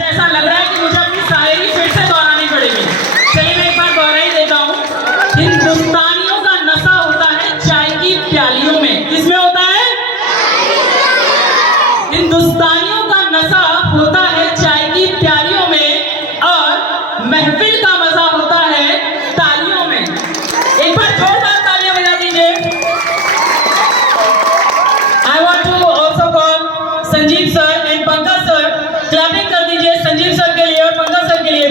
ऐसा लग रहा है कि मुझे अपनी शायरी फिर से दोहरानी पड़ेगी। चलिए मैं एक बार दोहरा ही देता हूँ। हिंदुस्तानियों का नशा होता है चाय की प्यालियों में। किसमें होता है? हिंदुस्तानियों का नशा होता है चाय की प्यालियों में और महफिल का मजा होता है तालियों में। एक बार जोरदार तालियां बजा दीजिए। I want to also call Sanjeev sir and Pankaj sir. Clapping कर दीजिए संजीव सर के लिए और पंकज सर के लिए।